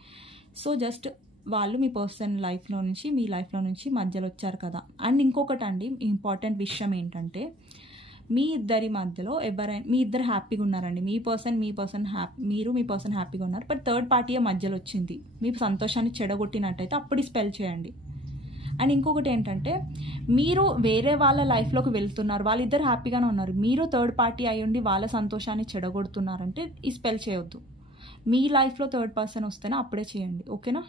సో జస్ట్ వాళ్ళు మీ పర్సన్ లైఫ్లో నుంచి మీ లైఫ్లో నుంచి మధ్యలో వచ్చారు కదా. అండ్ ఇంకొకటి అండి, ఇంపార్టెంట్ విషయం ఏంటంటే మీ ఇద్దరి మధ్యలో మీ ఇద్దరు హ్యాపీగా ఉన్నారండి, మీ పర్సన్ హ్యాపీగా ఉన్నారు, బట్ థర్డ్ పార్టీ మధ్యలో వచ్చింది, మీ సంతోషాన్ని చెడగొట్టినట్టయితే అప్పుడు స్పెల్ చేయండి. అండ్ ఇంకొకటి ఏంటంటే మీరు వేరే వాళ్ళ లైఫ్లోకి వెళ్తున్నారు, వాళ్ళిద్దరు హ్యాపీగానే ఉన్నారు, మీరు థర్డ్ పార్టీ అయ్యుండి వాళ్ళ సంతోషాన్ని చెడగొడుతున్నారంటే ఈ స్పెల్ చేయొద్దు. మీ లైఫ్లో థర్డ్ పర్సన్ వస్తేనే అప్పుడే చేయండి, ఓకేనా?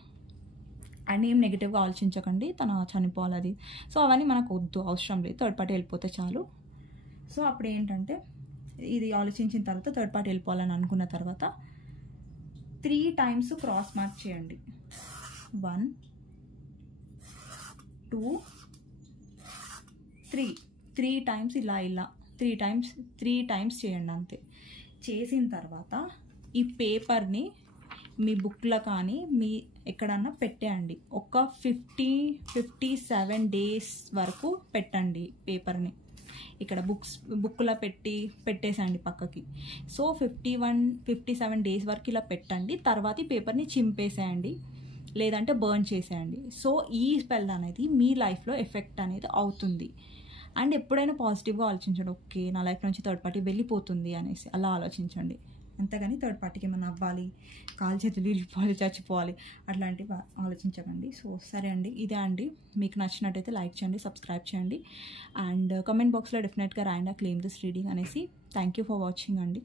అండ్ ఏం నెగిటివ్గా ఆలోచించకండి తన చనిపోవాలి అది, సో అవన్నీ మనకు వద్దు, అవసరం లేదు, థర్డ్ పార్టీ వెళ్ళిపోతే చాలు. సో అప్పుడు ఏంటంటే ఇది ఆలోచించిన తర్వాత థర్డ్ పార్టీ వెళ్ళిపోవాలని అనుకున్న తర్వాత 3 times క్రాస్ మార్క్ చేయండి, 1 2 3 times ఇలా 3 times చేయండి అంతే. చేసిన తర్వాత ఈ పేపర్ని మీ బుక్లో కానీ మీ ఎక్కడన్నా పెట్టేయండి, ఒక 57 days వరకు పెట్టండి పేపర్ని. ఇక్కడ బుక్లో పెట్టేసండి పక్కకి. సో 57 days వరకు ఇలా పెట్టండి. తర్వాత ఈ పేపర్ని చింపేసేయండి, లేదంటే బర్న్ చేసేయండి. సో ఈ స్పెల్ అనేది మీ లైఫ్లో ఎఫెక్ట్ అనేది అవుతుంది. అండ్ ఎప్పుడైనా పాజిటివ్గా ఆలోచించండి, ఓకే నా లైఫ్ నుంచి థర్డ్ పార్టీ వెళ్ళిపోతుంది అనేసి అలా ఆలోచించండి. అంతేగాని థర్డ్ పార్టీకి ఏమైనా అవ్వాలి, కాలు చేతులు ఇరిగిపోవాలి, చచ్చిపోవాలి అట్లాంటివి ఆలోచించకండి. సో సరే అండి, ఇదే అండి. మీకు నచ్చినట్టయితే లైక్ చేయండి, సబ్స్క్రైబ్ చేయండి, అండ్ కామెంట్ బాక్స్లో డెఫినెట్గా రాయండి క్లెయిమ్ దిస్ రీడింగ్ అనేసి. థ్యాంక్ యూ ఫర్ వాచింగ్ అండి.